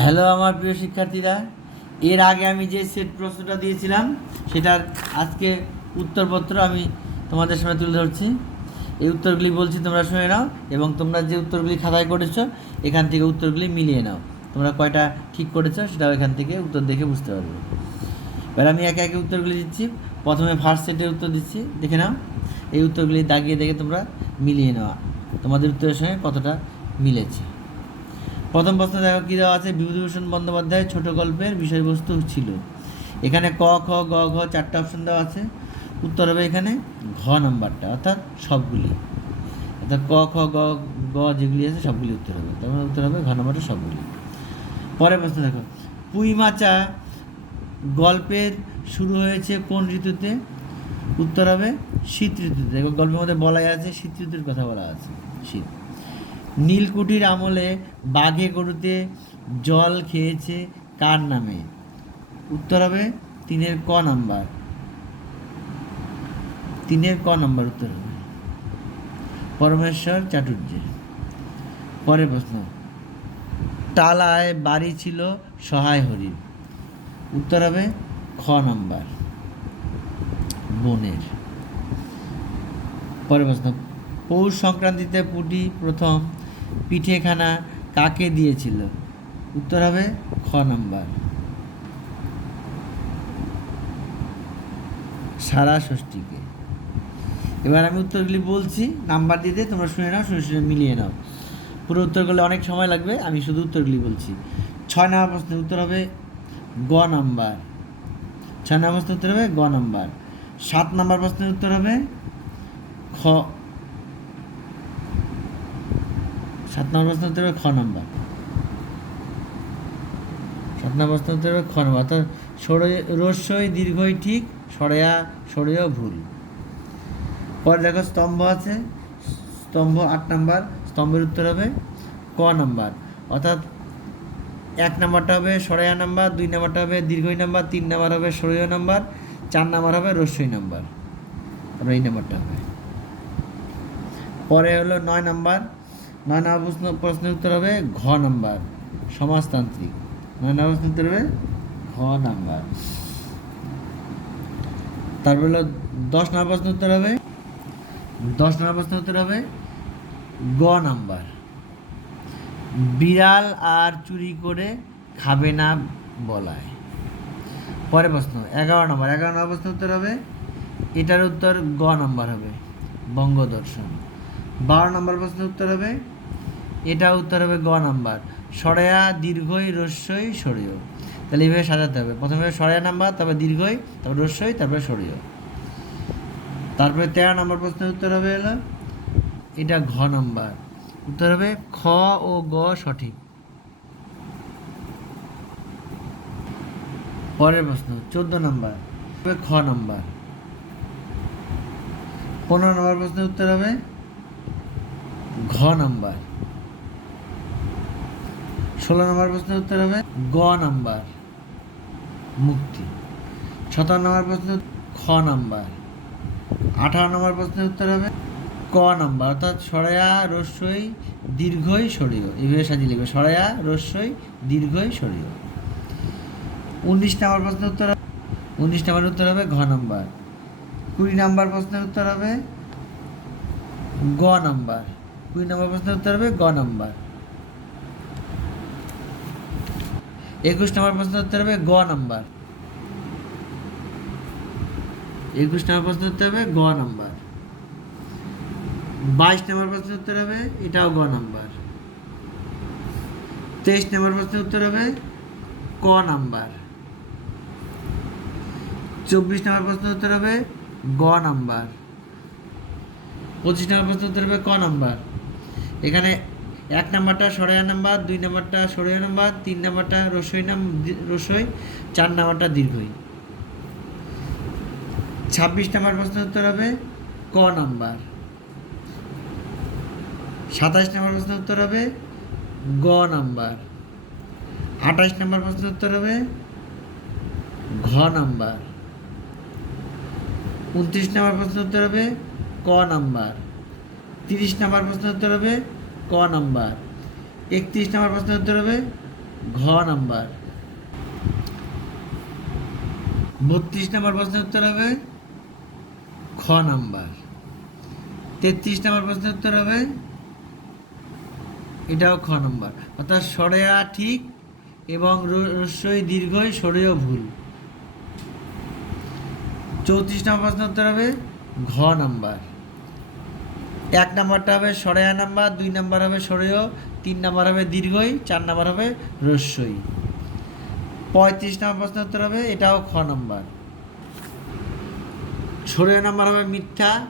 Hello আমার প্রিয় শিক্ষার্থীরা। এর আগে আমি যে সেট প্রশ্নটা দিয়েছিলাম, সেটার আজকে উত্তরপত্র আমি তোমাদের সামনে তুলে ধরছি। এই উত্তরগুলি বলছি, তোমরা শুনে নাও এবং তোমরা যে উত্তরগুলি খাতায় করেছ, এখান থেকে উত্তরগুলি মিলিয়ে নাও। তোমরা কয়টা ঠিক করেছ, সেটাও এখান থেকে উত্তর দেখে বুঝতে পারবে। এবার আমি একে একে উত্তরগুলি দিচ্ছি। প্রথমে ফার্স্ট সেটের উত্তর দিচ্ছি, দেখে নাও। এই উত্তরগুলি দাগিয়ে দেখে তোমরা মিলিয়ে নেওয়া। তোমাদের উত্তরের সঙ্গে কতটা মিলেছে। প্রথম প্রশ্ন দেখো কী দেওয়া আছে? বিভূতিভূষণ বন্দ্যোপাধ্যায়ের ছোট গল্পের বিষয়বস্তু ছিল। এখানে ক, খ, গ, ঘ চারটে অপশন দেওয়া আছে। উত্তর হবে এখানে ঘ নাম্বারটা, অর্থাৎ সবগুলি। অর্থাৎ ক, খ, গ গ যেগুলি আছে সবগুলি উত্তর হবে। তার মানে উত্তর হবে ঘ নাম্বারটা সবগুলি। পরের প্রশ্ন দেখো। পুঁই মাচা গল্পের শুরু হয়েছে কোন ঋতুতে? উত্তর হবে শীত ঋতুতে। দেখো গল্পের মধ্যে বলাই আছে, শীত ঋতুর কথা বলা আছে। শীত। নীলকুঠির আমলে বাঘে গরুতে জল খেয়েছে কার নামে? উত্তর হবে তিনের ক নাম্বার। তিনের ক নাম্বার উত্তর হবে। পরমেশ্বর চাটুর্যের পরের প্রশ্ন। টালায় বাড়ি ছিল সহায় হরিণ। উত্তর হবে খ নাম্বার। বনের। পরের প্রশ্ন। পৌষ সংক্রান্তিতে পুটি প্রথম পিঠেখানা কাকে দিয়েছিল? উত্তর হবে খ নাম্বার। সারা ষষ্ঠীকে। এবার আমি উত্তরগুলি বলছি, নাম্বার দিয়ে দিয়ে তোমরা শুনে নাও, শুনে শুনে মিলিয়ে নাও। পুরো উত্তর করলে অনেক সময় লাগবে, আমি শুধু উত্তরগুলি বলছি। ছয় নম্বর প্রশ্নের উত্তর হবে গ নাম্বার। ছয় নম্বর প্রশ্নের উত্তর হবে গ নাম্বার। সাত নম্বর প্রশ্নের উত্তর হবে খ সাত নম্বর প্রশ্নের উত্তর হবে খ নাম্বার। সাত নম্বর প্রশ্নের উত্তর হবে খ নম্বর। অর্থাৎ সরয় রস্যই দীর্ঘই ঠিক, সরেয়া সরেও ভুল। পরে দেখো স্তম্ভ আছে। স্তম্ভ আট নাম্বার, স্তম্ভের উত্তর হবে ক নাম্বার। অর্থাৎ এক নাম্বারটা হবে সরেয়া নাম্বার, দুই নাম্বারটা হবে দীর্ঘই নাম্বার, তিন নাম্বার হবে সরীয় নাম্বার, চার নাম্বার হবে রস্যই নাম্বার। তারপরে এই নাম্বারটা হবে। পরে হলো নয় নাম্বার নয় নম্বর প্রশ্ন প্রশ্নের উত্তর হবে ঘ নাম্বার, সমাজতান্ত্রিক। নয় নম্বর প্রশ্নের উত্তর হবে ঘ নাম্বার। তারপর হলো দশ নম্বর প্রশ্ন উত্তর হবে, দশ নম্বর প্রশ্ন উত্তর হবে গ নাম্বার। বিড়াল আর চুরি করে খাবে না বলায়। পরের প্রশ্ন, এগারো নম্বর এগারো নম্বর প্রশ্ন উত্তর হবে, এটার উত্তর গ নাম্বার হবে, বঙ্গদর্শন। বারো নম্বর প্রশ্নের উত্তর হবে এটা উত্তর হবে গ নাম্বার। সরেয়া, দীর্ঘই, রস্যই সরিয় তাহলে এইভাবে সাজাতে হবে। প্রথমে সরেয়া নাম্বার, তারপরে দীর্ঘই, তারপর রস্যই, তারপরে সরিয় তারপরে তেরো নম্বর প্রশ্নের উত্তর হবে এলো এটা ঘ নাম্বার। উত্তর হবে খ ও গ সঠিক। পরের প্রশ্ন, চোদ্দ নাম্বার। খ নাম্বার। পনেরো নম্বর প্রশ্নের উত্তর হবে ঘ নাম্বার। ষোলো নম্বর প্রশ্নের উত্তর হবে গ নাম্বার মুক্তি। সতেরো নম্বর প্রশ্ন খ নাম্বার। আঠারো নম্বর প্রশ্নের উত্তর হবে ক নাম্বার। অর্থাৎ সরয়া, রস্যই, দীর্ঘই সরীয় এইভাবে সাজিয়ে লিখবে, সরয়া, রস্যই, দীর্ঘই সরীয় উনিশ নম্বর প্রশ্নের উত্তর উনিশ নম্বর উত্তর হবে ঘ নাম্বার। কুড়ি নাম্বার প্রশ্নের উত্তর হবে গ নাম্বার। কুড়ি নম্বর প্রশ্নের উত্তর হবে গ নাম্বার। একুশ নম্বর প্রশ্ন উত্তর হবে গ নাম্বার। একুশ নম্বর প্রশ্ন উত্তর হবে গ নাম্বার। বাইশ নম্বর প্রশ্ন উত্তর হবে এটাও গ নাম্বার। তেইশ নম্বর প্রশ্ন উত্তর হবে ক নাম্বার। চব্বিশ নম্বর প্রশ্ন উত্তর হবে গ নাম্বার। পঁচিশ নম্বর প্রশ্ন উত্তর হবে ক নাম্বার। এখানে এক নাম্বারটা সরয়া নাম্বার, দুই নাম্বারটা সরয়া নাম্বার, তিন নাম্বারটা রসই নাম রসই, চার নাম্বারটা দীর্ঘই। ছাব্বিশ নাম্বার প্রশ্নের উত্তর হবে ক নাম্বার। সাতাশ নম্বর প্রশ্নের উত্তর হবে গ নাম্বার। আঠাশ নম্বর প্রশ্নের উত্তর হবে ঘ নাম্বার। উনত্রিশ নম্বর প্রশ্নের উত্তর হবে ক নাম্বার। তিরিশ নম্বর প্রশ্নের উত্তর হবে ক নাম্বার? একত্রিশ নম্বর প্রশ্নের উত্তর হবে ঘ নাম্বার। বত্রিশ নম্বর প্রশ্নের উত্তর হবে খ নাম্বার। তেত্রিশ নম্বর প্রশ্নের উত্তর হবে এটাও খ নম্বর। অর্থাৎ সরেয়া ঠিক এবং রস্যই দীর্ঘই সরেও ভুল। চৌত্রিশ নম্বর প্রশ্নের উত্তর হবে ঘ নাম্বার। এক নাম্বারটা হবে সরেয়া নাম্বার, দুই নাম্বার হবে সরেয়, তিন নাম্বার হবে দীর্ঘই, চার নাম্বার হবে রস্যই। পঁয়ত্রিশ নম্বর প্রশ্ন উত্তর হবে, এটাও খ নাম্বার। সরেয়া নাম্বার হবে মিথ্যা,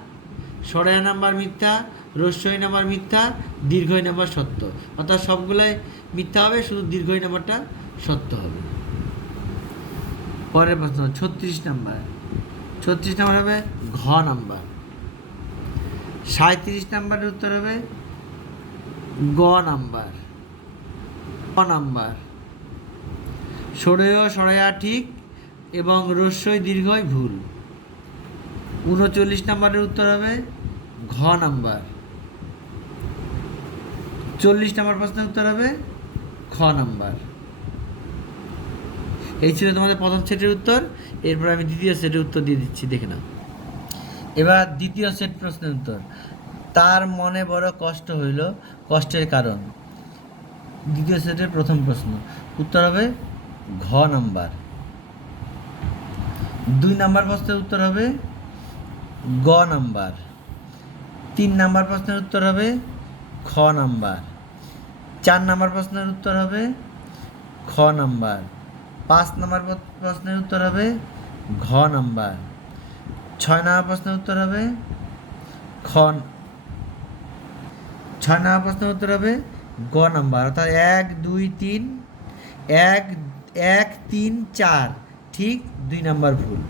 সরেয়া নাম্বার মিথ্যা, রস্যই নাম্বার মিথ্যা, দীর্ঘই নাম্বার সত্য। অর্থাৎ সবগুলাই মিথ্যা হবে, শুধু দীর্ঘই নাম্বারটা সত্য হবে। পরের প্রশ্ন, ছত্রিশ নাম্বার। ছত্রিশ নাম্বার হবে ঘ নাম্বার। সাঁত্রিশ নাম্বারের উত্তর হবে গ নাম্বার। গ নাম্বার। সরেয় সরেয়া ঠিক এবং রস্যই দীর্ঘই ভুল। উনচল্লিশ নাম্বারের উত্তর হবে ঘ নাম্বার। চল্লিশ নাম্বার প্রশ্নের উত্তর হবে খ নাম্বার। এই ছিল তোমাদের প্রথম সেটের উত্তর। এরপর আমি দ্বিতীয় সেটের উত্তর দিয়ে দিচ্ছি, দেখে নাও। এবার দ্বিতীয় সেট প্রশ্নের উত্তর। তার মনে বড় কষ্ট হইল, কষ্টের কারণ। দ্বিতীয় সেটের প্রথম প্রশ্ন। উত্তর হবে ঘ নাম্বার। দুই নাম্বার প্রশ্নের উত্তর হবে গ নাম্বার। তিন নাম্বার প্রশ্নের উত্তর হবে খ নাম্বার। চার নাম্বার প্রশ্নের উত্তর হবে খ নাম্বার। পাঁচ নাম্বার প্রশ্নের উত্তর হবে ঘ নাম্বার। ছয় নাম্বার প্রশ্নের উত্তর হবে খ ছয় নাম্বার প্রশ্নের উত্তর হবে গ নাম্বার, অর্থাৎ এক, দুই, তিন, এক এক, তিন, চার, ঠিক দুই নাম্বার ভুল।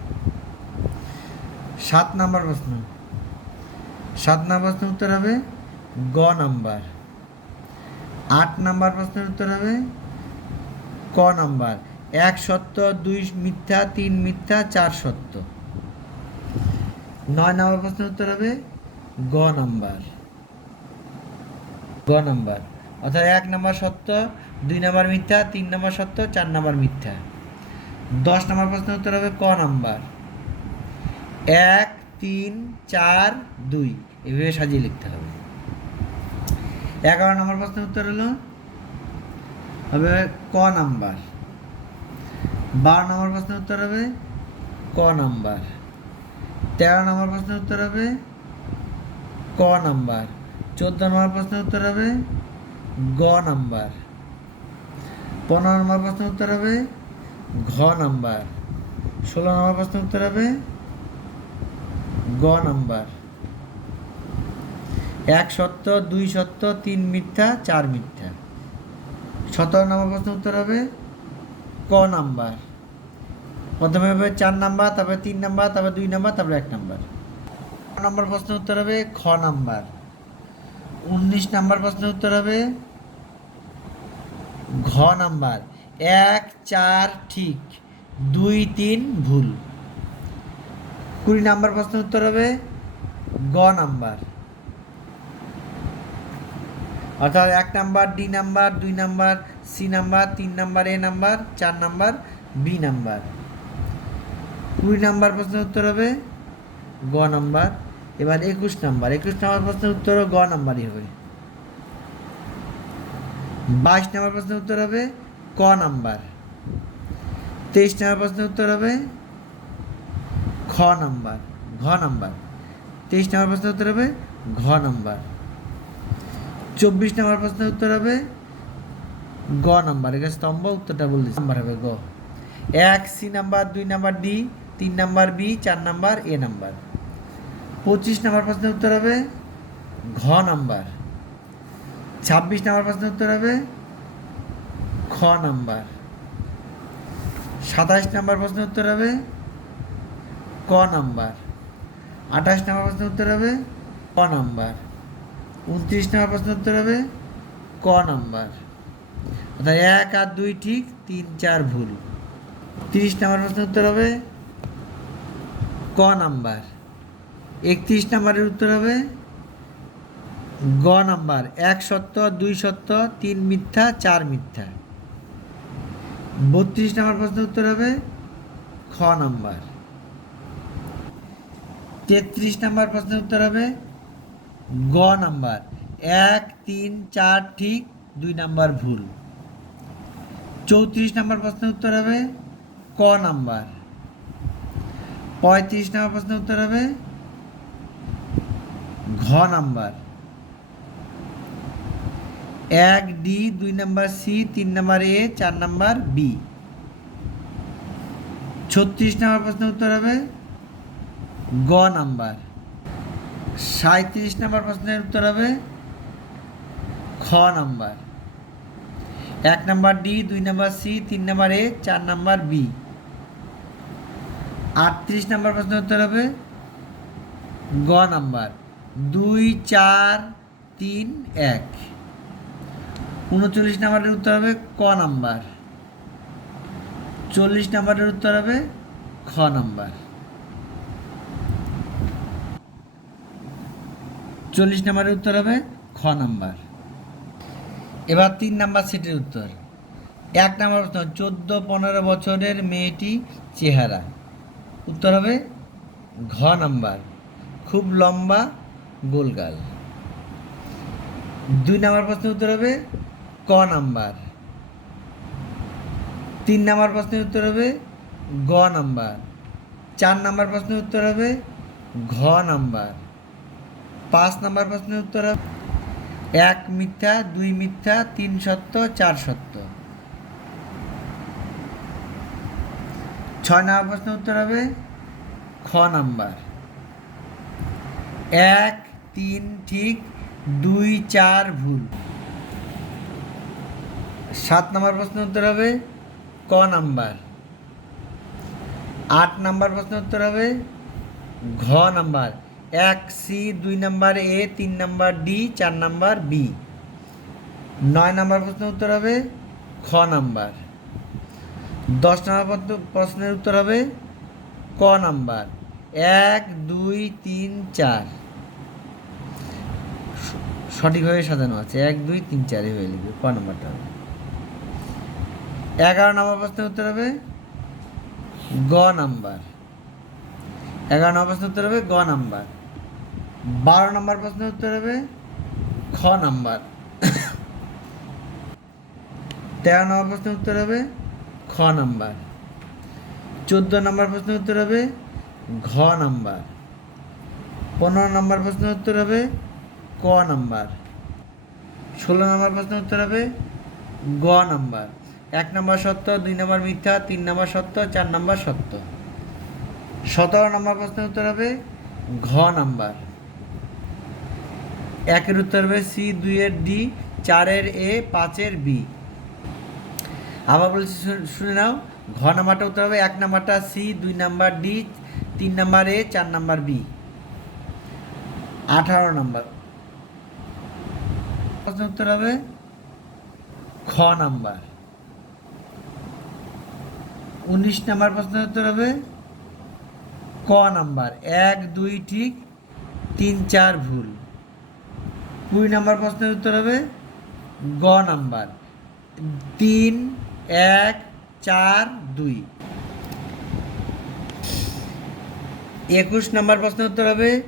সাত নাম্বার প্রশ্ন। সাত নাম্বার প্রশ্নের উত্তর হবে গ নাম্বার। আট নাম্বার প্রশ্নের উত্তর হবে ক নাম্বার। এক সত্য, দুই মিথ্যা, তিন মিথ্যা, চার সত্য। নয় নম্বর প্রশ্নের উত্তর হবে গ নাম্বার। গ নাম্বার। অর্থাৎ এক নাম্বার সত্য, দুই নাম্বার মিথ্যা, তিন নাম্বার সত্য, চার নাম্বার মিথ্যা। দশ নম্বর প্রশ্নের উত্তর হবে ক নাম্বার। এক, তিন, চার, দুই। এভাবে সাজিয়ে লিখতে হবে। এগারো নম্বর প্রশ্নের উত্তর হলো, হবে ক নাম্বার। বারো নম্বর প্রশ্নের উত্তর হবে ক নাম্বার। তেরো নম্বর প্রশ্নের উত্তর হবে ক নাম্বার। চোদ্দ নম্বর প্রশ্নের উত্তর হবে গ নাম্বার। পনেরো নম্বর প্রশ্নের উত্তর হবে ঘ নাম্বার। ষোলো নম্বর প্রশ্নের উত্তর হবে গ নাম্বার। এক সত্য, দুই সত্য, তিন মিথ্যা, চার মিথ্যা। সতেরো নম্বর প্রশ্নের উত্তর হবে ক নাম্বার। প্রথমে হবে চার নাম্বার, তারপরে তিন নাম্বার, তারপরে দুই নাম্বার, তারপরে এক নাম্বার। নম্বর প্রশ্নের উত্তর হবে খ নাম্বার। উনিশ নাম্বার প্রশ্নের উত্তর হবে ঘ নাম্বার। এক, চার, ঠিক। দুই, তিন, ভুল। কুড়ি নাম্বার প্রশ্নের উত্তর হবে গ নাম্বার। অর্থাৎ এক নাম্বার, ডি নাম্বার, দুই নাম্বার, সি নাম্বার, তিন নাম্বার, এ নাম্বার, চার নাম্বার, বি নাম্বার। কুড়ি নাম্বার প্রশ্নের উত্তর হবে গ নাম্বার। এবার একুশ নাম্বার। একুশ নাম্বার প্রশ্নের উত্তর গ নাম্বারই হবে। বাইশ নাম্বার প্রশ্নের উত্তর হবে ক নাম্বার। তেইশ নাম্বার প্রশ্নের উত্তর হবে খ নাম্বার। ঘ নাম্বার। তেইশ নাম্বার প্রশ্নের উত্তর হবে ঘ নাম্বার। চব্বিশ নাম্বার প্রশ্নের উত্তর হবে গ নাম্বার। এখানে স্তম্ভ উত্তরটা বল দিচ্ছি নাম্বার হবে গ। এক, সি নাম্বার, দুই নাম্বার, ডি তিন নাম্বার বি, চার নাম্বার, এ নাম্বার। পঁচিশ নাম্বার প্রশ্নের উত্তর হবে ঘ নাম্বার। ছাব্বিশ নাম্বার প্রশ্নের উত্তর হবে খ নাম্বার। সাতাশ নাম্বার প্রশ্নের উত্তর হবে ক নাম্বার। আঠাশ নাম্বার প্রশ্নের উত্তর হবে ক নাম্বার। উনত্রিশ নাম্বার প্রশ্নের উত্তর হবে ক নাম্বার। অর্থাৎ এক আর দুই ঠিক, তিন চার ভুল। তিরিশ নাম্বার প্রশ্নের উত্তর হবে ক নাম্বার? একত্রিশ নাম্বারের উত্তর হবে গ নাম্বার। এক সত্য, দুই সত্য, তিন মিথ্যা, চার মিথ্যা। বত্রিশ নম্বর প্রশ্নের উত্তর হবে খ নাম্বার। তেত্রিশ নম্বর প্রশ্নের উত্তর হবে গ নাম্বার। এক, তিন, চার ঠিক দুই নাম্বার ভুল। চৌত্রিশ নম্বর প্রশ্নের উত্তর হবে ক নাম্বার। পঁয়ত্রিশ নম্বর প্রশ্নের উত্তর হবে ঘ নাম্বার। এক ডি দুই নাম্বার সি তিন নাম্বার এ চার নাম্বার বি ছত্রিশ নম্বর প্রশ্নের উত্তর হবে গ নাম্বার। সাঁত্রিশ নম্বর প্রশ্নের উত্তর হবে খ নাম্বার। এক নাম্বার ডি দুই নাম্বার সি তিন নাম্বার এ চার নাম্বার বি আটত্রিশ নাম্বার প্রশ্নের উত্তর হবে গ নাম্বার। দুই, চার, তিন, এক। উনচল্লিশ নাম্বারের উত্তর হবে ক নাম্বার। চল্লিশ নাম্বারের উত্তর হবে খ নাম্বার। চল্লিশ নাম্বারের উত্তর হবে খ নাম্বার। এবার তিন নাম্বার সেটের উত্তর। এক নাম্বার প্রশ্ন, চোদ্দ, পনেরো বছরের মেয়েটি চেহারা। উত্তর হবে ঘ নাম্বার, খুব লম্বা গোলগাল। দুই নাম্বার প্রশ্নের উত্তর হবে ক নাম্বার। তিন নাম্বার প্রশ্নের উত্তর হবে গ নাম্বার। চার নাম্বার প্রশ্নের উত্তর হবে ঘ নাম্বার। পাঁচ নাম্বার প্রশ্নের উত্তর হবে এক মিথ্যা, দুই মিথ্যা, তিন সত্য, চার সত্য। ছয় নাম্বার প্রশ্নের উত্তর হবে খ নাম্বার। এক, তিন, ঠিক দুই, চার ভুল। সাত নাম্বার প্রশ্নের উত্তর হবে ক নাম্বার। আট নাম্বার প্রশ্নের উত্তর হবে ঘ নাম্বার। এক, সি, দুই নাম্বার এ, তিন নাম্বার ডি, চার নাম্বার বি। নয় নাম্বার প্রশ্নের উত্তর হবে খ নাম্বার। দশ নম্বর প্রশ্ন- প্রশ্নের উত্তর হবে ক নাম্বার। এক, দুই, তিন, চার। সঠিকভাবে সাজানো আছে। এক, দুই, তিন, চারই হয়ে লিখবে। ক নাম্বারটা হবে? এগারো নম্বর প্রশ্নের উত্তর হবে গ নাম্বার। এগারো নম্বর প্রশ্নের উত্তর হবে গ নাম্বার। বারো নম্বর প্রশ্নের উত্তর হবে খ নাম্বার। তেরো নম্বর প্রশ্নের উত্তর হবে খ নাম্বার। চোদ্দ নাম্বার প্রশ্নের উত্তর হবে ঘ নাম্বার। পনেরো নাম্বার প্রশ্নের উত্তর হবে ক নাম্বার। ষোলো নাম্বার প্রশ্নের উত্তর হবে গ নাম্বার। এক নম্বর সত্য, দুই নম্বর মিথ্যা, তিন নম্বর সত্য, চার নম্বর সত্য। সতেরো নম্বর প্রশ্নের উত্তর হবে ঘ নাম্বার। একের উত্তর হবে সি, দুইয়ের ডি, চারের এ, পাঁচের বি। আবার বলছি শুনে নাও, ঘ নাম্বারটা উত্তর হবে, এক নাম্বারটা সি, দুই নাম্বার ডি, তিন নাম্বার এ, চার নাম্বার বি। আঠারো নাম্বার। প্রশ্নের উত্তর হবে খ নাম্বার। উনিশ নাম্বার প্রশ্নের উত্তর হবে ক নাম্বার। এক, দুই, ঠিক তিন, চার ভুল। কুড়ি নাম্বার প্রশ্নের উত্তর হবে গ নাম্বার। তিন এক, চার, দুই। একুশ নাম্বার প্রশ্নের উত্তর হবে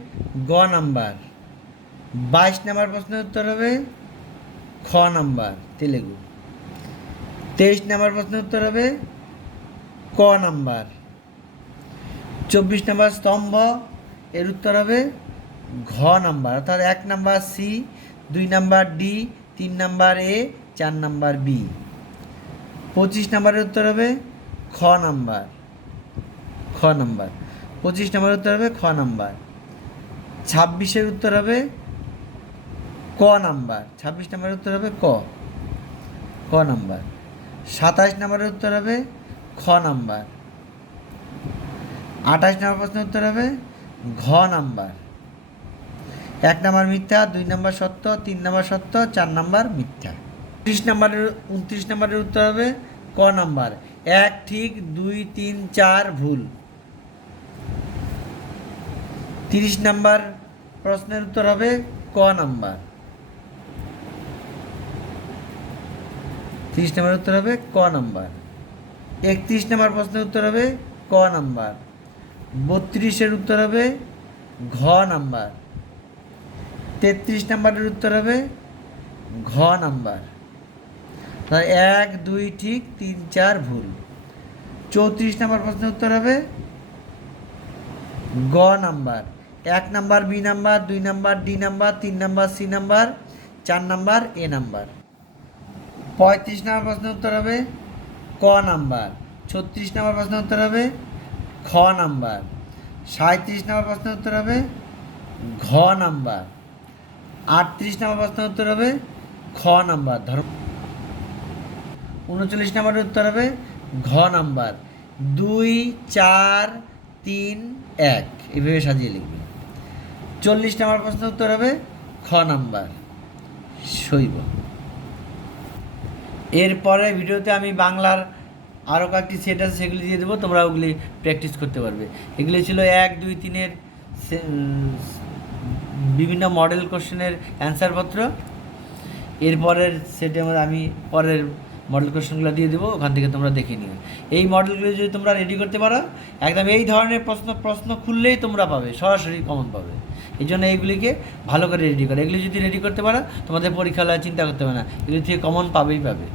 গ নাম্বার। বাইশ নাম্বার প্রশ্নের উত্তর হবে খ নাম্বার, তেলেগু। তেইশ নাম্বার প্রশ্নের উত্তর হবে ক নাম্বার। চব্বিশ নাম্বার স্তম্ভ, এর উত্তর হবে ঘ নাম্বার। অর্থাৎ এক নাম্বার সি, দুই নাম্বার ডি, তিন নাম্বার এ, চার নাম্বার বি। পঁচিশ নাম্বারের উত্তর হবে খ নাম্বার। খ নাম্বার। পঁচিশ নাম্বারের উত্তর হবে খ নাম্বার। ছাব্বিশের উত্তর হবে ক নাম্বার। ছাব্বিশ নাম্বারের উত্তর হবে ক। ক নাম্বার। সাতাশ নাম্বারের উত্তর হবে খ নাম্বার। আঠাশ নম্বর প্রশ্নের উত্তর হবে ঘ নাম্বার। এক নাম্বার মিথ্যা, দুই নাম্বার সত্য, তিন নাম্বার সত্য, চার নাম্বার মিথ্যা। উনত্রিশ নাম্বারের উনত্রিশ নাম্বারের উত্তর হবে ক নাম্বার। এক ঠিক, দুই তিন চার ভুল। তিরিশ নাম্বার প্রশ্নের উত্তর হবে ক নাম্বার। তিরিশ নাম্বার উত্তর হবে ক নাম্বার। একত্রিশ নাম্বার প্রশ্নের উত্তর হবে ক নাম্বার। বত্রিশের উত্তর হবে ঘ নাম্বার। তেত্রিশ নাম্বারের উত্তর হবে ঘ নাম্বার। তাহলে এক, দুই, ঠিক তিন, চার, ভুল। চৌত্রিশ নাম্বার প্রশ্নের উত্তর হবে গ নাম্বার। এক নাম্বার, বি নাম্বার, দুই নাম্বার, ডি নাম্বার, তিন নাম্বার, সি নাম্বার, চার নাম্বার, এ নাম্বার। পঁয়ত্রিশ নাম্বার প্রশ্নের উত্তর হবে ক নাম্বার। ছত্রিশ নাম্বার প্রশ্নের উত্তর হবে খ নাম্বার। সাঁত্রিশ নাম্বার প্রশ্নের উত্তর হবে ঘ নাম্বার। আটত্রিশ নাম্বার প্রশ্নের উত্তর হবে খ নাম্বার। ধর উনচল্লিশ নাম্বারের উত্তর হবে ঘ নাম্বার। দুই, চার, তিন, এক। এভাবে সাজিয়ে লিখবে। চল্লিশ নাম্বার প্রশ্নের উত্তর হবে খ নাম্বার। শৈব। এরপরে ভিডিওতে আমি বাংলার আরও কয়েকটি সেট আছে, সেগুলি দিয়ে দেবো, তোমরা ওগুলি প্র্যাকটিস করতে পারবে। এগুলি ছিল এক, দুই, তিনের বিভিন্ন মডেল কোশ্চেনের অ্যান্সারপত্র এরপরের সেটে আমি পরের মডেল কোশ্চেনগুলো দিয়ে দেবো, ওখান থেকে তোমরা দেখে নিও। এই মডেলগুলো যদি তোমরা রেডি করতে পারো, একদম এই ধরনের প্রশ্ন প্রশ্ন খুললেই তোমরা পাবে, সরাসরি কমন পাবে। এই জন্য এইগুলিকে ভালো করে রেডি করো। এগুলি যদি রেডি করতে পারো, তোমাদের পরীক্ষা চিন্তা করতে হবে না। এগুলি থেকে কমন পাবেই পাবে।